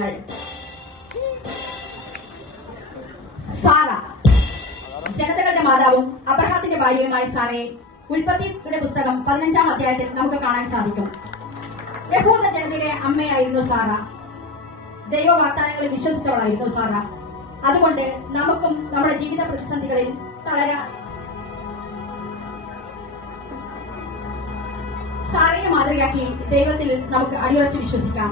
ജനങ്ങൾ. സാറ, ജനതകളുടെ മാതാവും അബ്രഹാത്തിന്റെ ഭാര്യയുമായ സാറയെ ഉൽപ്പത്തിയുടെ പുസ്തകം 15-ാം അധ്യായത്തിൽ നമുക്ക് കാണാൻ സാധിക്കും. യഹൂദ ജനതയുടെ അമ്മയായിരുന്നു സാറ. ദൈവ വാഗ്ദാനങ്ങളിൽ വിശ്വസിച്ചവളായിരുന്നു സാറ. അതുകൊണ്ട് നമുക്കും നമ്മുടെ ജീവിത പ്രതിസന്ധികളിൽ സാറയെ മാതൃകയാക്കി ദൈവത്തിൽ നമുക്ക് അടിയുറച്ച് വിശ്വസിക്കാം.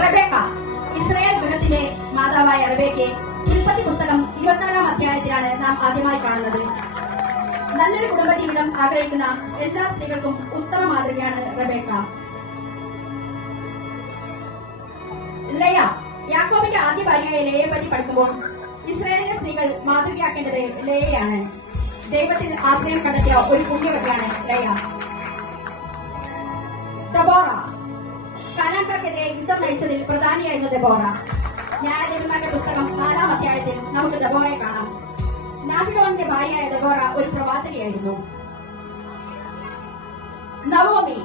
റബേക്ക, ഇസ്രായേൽ ഗൃഹത്തിലെ മാതാവായ റബേക്കയെ ഉൽപ്പത്തി പുസ്തകം 24-ാം അധ്യായത്തിലാണ് നാം ആദ്യമായി കാണുന്നത്. നല്ലൊരു കുടുംബജീവിതം ആഗ്രഹിക്കുന്ന എല്ലാ സ്ത്രീകൾക്കും ഉത്തമ മാതൃകയാണ് റബേക്ക. ലയ, യാക്കോബിന്റെ ആദ്യ ഭാര്യയായ ലയയെ പറ്റി പഠിക്കുമ്പോൾ ഇസ്രായേലിലെ സ്ത്രീകൾ മാതൃകയാക്കേണ്ടത് ലയയാണ്. ദൈവത്തിൽ ആശ്രയം കണ്ടെത്തിയ ഒരു പുണ്യവതിയാണ് ലയ. ദെബോറ, കാനാൻകാർക്കെതിരെ യുദ്ധം നയിച്ചതിൽ പ്രധാനിയായിരുന്നു ദെബോറ. ന്യായാധിപന്മാരുടെ പുസ്തകം 4-ാം അധ്യായത്തിൽ നമുക്ക് ദെബോറയെ കാണാം. നാബിലോണിന്റെ ഭാര്യയായ ദെബോറ ഒരു പ്രവാചകയായിരുന്നു. നവോമി,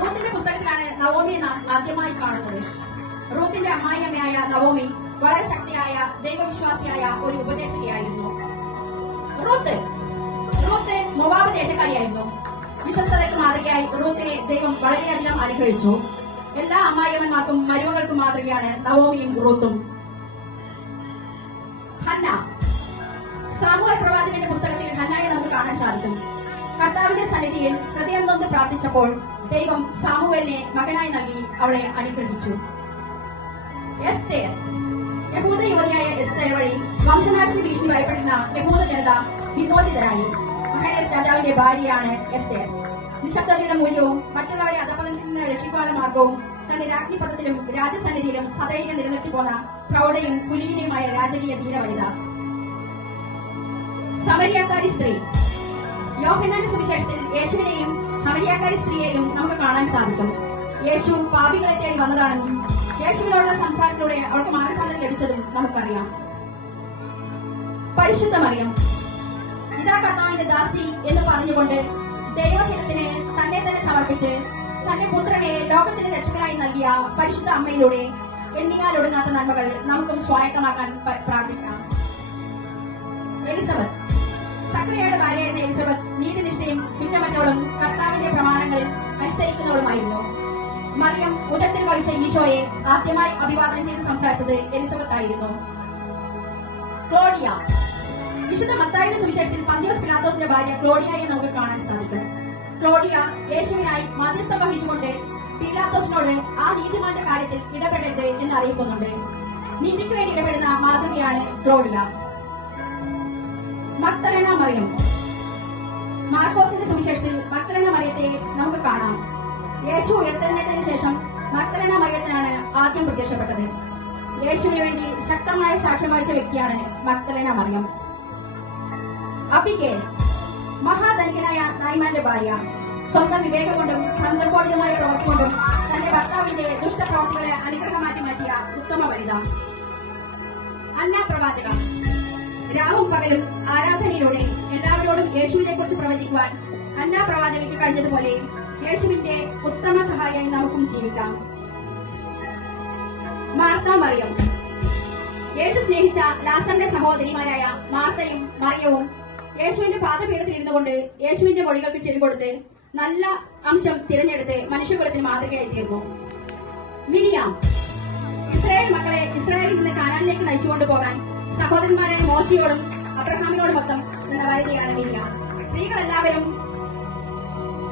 റൂത്തിന്റെ പുസ്തകത്തിലാണ് നവോമിയെ നാം ആദ്യമായി കാണുന്നത്. റൂത്തിന്റെ അമ്മായിയമ്മയായ നവോമി വളരെ ശക്തിയായ ദൈവവിശ്വാസിയായ ഒരു ഉപദേശകയായിരുന്നു. റൂത്ത് മൊവാബ് ദേശക്കാരിയായിരുന്നു. വിശ്വസ്തതയ്ക്ക് മാതൃകയായി റൂത്തിനെ ദൈവം വളരെയധികം അനുഗ്രഹിച്ചു. എല്ലാ അമ്മായിയമ്മമാർക്കും മരുമകൾക്കും മാതൃകയാണ് നവോമിയും റൂത്തും. ഹന്ന, സാമുവേൽ പ്രവാചകന്റെ പുസ്തകത്തിൽ ഹന്നയെ നമുക്ക് കാണാൻ സാധിക്കും. കർത്താവിന്റെ സന്നിധിയിൽ ഹൃദയം നൊന്ന് പ്രാർത്ഥിച്ചപ്പോൾ ദൈവം സാമുവേലിനെ മകനായി നൽകി അവളെ അനുഗ്രഹിച്ചു. എസ്തേർ, യഹൂദ യുവതിയായ എസ്തേർ വഴി വംശനാശന ഭീഷണി ഭയപ്പെടുന്ന യഹൂദ ജനത വിമോചിതരായി. മഹേഷ് രാജാവിന്റെ ഭാര്യയാണ് എസ്തേർ. നിശബ്ദതയുടെ മൂല്യവും മറ്റുള്ളവരെ അധപതനത്തിൽ നിന്ന് രക്ഷിക്കാനുള്ള മാർഗവും തന്റെ രാജ്ഞിപദത്തിലും രാജസന്നിധിയിലും സധൈര്യം നിലനിർത്തിപ്പോന്ന പ്രൗഢയും കുലീനയുമായ രാജകീയ ധീരവനിത. സമരിയാക്കാരി സ്ത്രീ, യോഹന്നാന്റെ സുവിശേഷത്തിൽ യേശുവിനെയും സമരിയാക്കാരി സ്ത്രീയെയും നമുക്ക് കാണാൻ സാധിക്കും. യേശു പാപികളെ തേടി വന്നതാണെന്നും യേശുവിനോടുള്ള സംസാരത്തിലൂടെ അവൾക്ക് മാനസാന്തരം ലഭിച്ചതും നമുക്കറിയാം. പരിശുദ്ധ മറിയം, ഇതാ കർത്താവിന്റെ ദാസി എന്ന് പറഞ്ഞുകൊണ്ട് ദൈവഹിതത്തിന് തന്നെ തന്നെ സമർപ്പിച്ച് തന്റെ പുത്രനെ ലോകത്തിന്റെ രക്ഷകനായി നൽകിയ പരിശുദ്ധ അമ്മയിലൂടെ എണ്ണിയാലൊടുങ്ങാത്ത നന്മകൾ നമുക്കും സ്വായത്തമാക്കാൻ പ്രാർത്ഥിക്കാം. എലിസബത്ത്, സക്രിയയുടെ ഭാര്യയായിരുന്ന എലിസബത്ത് നീതിനിഷ്ഠയും കുറ്റമറ്റവളും കർത്താവിന്റെ പ്രമാണങ്ങളിൽ അനുസരിക്കുന്നവളുമായിരുന്നു. മറിയം ഉദരത്തിൽ വഹിച്ച ഈശോയെ ആദ്യമായി അഭിവാദനം ചെയ്ത് സംസാരിച്ചത് എലിസബത്ത് ആയിരുന്നു. ക്ലോഡിയ, വിശുദ്ധ മത്തായിയുടെ സുവിശേഷത്തിൽ പന്തിയോസ് പിലാത്തോസിന്റെ ഭാര്യ ക്ലോഡിയയെ നമുക്ക് കാണാൻ സാധിക്കും. ക്ലോഡിയ യേശുവിനായി മാധ്യസ്ഥം വഹിച്ചുകൊണ്ട് പിലാത്തോസിനോട് ആ നീതിമാന്റെ കാര്യത്തിൽ ഇടപെടരുത് എന്ന് അറിയിക്കുന്നുണ്ട്. നീതിക്ക് വേണ്ടി ഇടപെടുന്ന മാതൃകയാണ് ക്ലോഡിയ. മഗ്ദലേന മറിയം, മാർക്കോസിന്റെ സുവിശേഷത്തിൽ മഗ്ദലേന മറിയത്തെ നമുക്ക് കാണാം. യേശു ഉയർത്തെഴുന്നേറ്റതിനു ശേഷം മഗ്ദലേന മറിയത്തിനാണ് ആദ്യം പ്രത്യക്ഷപ്പെട്ടത്. യേശുവിന് വേണ്ടി ശക്തമായ സാക്ഷ്യം വഹിച്ച വ്യക്തിയാണ് മഗ്ദലേന മറിയം. അബിഗേൽ, മഹാധനികനായ നായ്മാന്റെ ഭാര്യ. സ്വന്തം വിവേകം കൊണ്ടും സന്ദർഭോചിതമായ പ്രവൃത്തി കൊണ്ടും തന്റെ ഭർത്താവിന്റെ ദുഷ്ടപ്രവൃത്തികളെ അനുഗ്രഹമാറ്റി മാറ്റിയ ഉത്തമ വനിത. അന്ന പ്രവാചക, രാവും പകലും ആരാധനയിലൂടെ എല്ലാവരോടും യേശുവിനെ കുറിച്ച് പ്രവചിക്കുവാൻ അന്ന പ്രവാചകയ്ക്ക് കഴിഞ്ഞതുപോലെ യേശുവിന്റെ ഉത്തമ സഹായിയായി നമുക്കും ജീവിക്കാം. മാർത്ത മറിയം, യേശു സ്നേഹിച്ച ലാസറിന്റെ സഹോദരിമാരായ മാർത്തയും മറിയവും യേശുവിന്റെ പാദപീഠത്തിൽ ഇരുന്നു കൊണ്ട് യേശുവിന്റെ മൊഴികൾക്ക് ചെവി കൊടുത്ത് നല്ല അംശം തിരഞ്ഞെടുത്ത് മനുഷ്യകുലത്തിന് മാതൃകയായി തീർന്നു. മിരിയാം, ഇസ്രായേൽ മക്കളെ ഇസ്രായേലിൽ നിന്ന് കാനാനിലേക്ക് നയിച്ചുകൊണ്ട് പോകാൻ സഹോദരന്മാരായ മോശയോടും അബ്രഹാമിനോടുമൊപ്പം എന്ന വനിതയാണ് മിരിയാം. സ്ത്രീകളെല്ലാവരും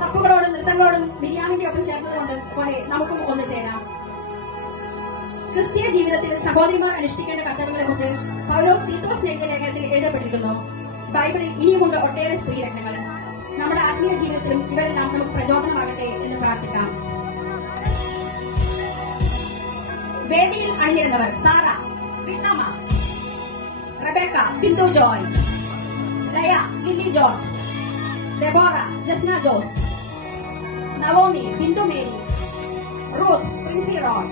തപ്പുകളോടും നൃത്തങ്ങളോടും മിരിയാമിന്റെ ഒപ്പം ചേർന്നതുകൊണ്ട് പോലെ നമുക്കും ഒന്ന് ചേരാം. ക്രിസ്തീയ ജീവിതത്തിൽ സഹോദരിമാർ അനുഷ്ഠിക്കേണ്ട കർത്തവ്യങ്ങളെ കുറിച്ച് പൗലോസ് തീത്തോസിന് എഴുതിയ ലേഖനത്തിൽ എഴുതപ്പെട്ടിരിക്കുന്നു. ബൈബിളിൽ ഇനിയുമുണ്ട് ഒട്ടേറെ സ്ത്രീ രത്നങ്ങൾ. നമ്മുടെ ആത്മീയ ജീവിതത്തിലും ഇവരെല്ലാം നമുക്ക് പ്രചോദനമാകട്ടെ എന്ന് പ്രാർത്ഥിക്കാം. വേദിയിൽ അണിനിരുന്നവർ: Sara, Rithamma, Rebecca, Bindu Joy, Laya, Lily George, Deborah, Jasna Jose, Naomi, Bindu Mary, Ruth, Princy Ron,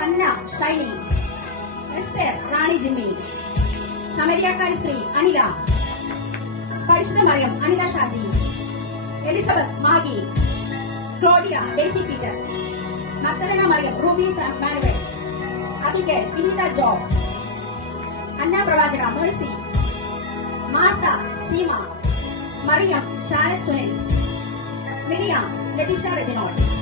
Hannah, Shiny, Esther, Rani Jimmy, സമരിയാക്കാരി സ്ത്രീ അനില, പരിശുദ്ധ Mariyam, Anila Shaji, Elizabeth, Maggie, Claudia Daisy Peter, Magdalena Mariyam, Ruby Manuel, Abigail, Vineetha Job, Anna പ്രവാചക, Mercy, Martha, Seema, Mariyam, Sharath Sunil, Miriam, Latheesha Reginol.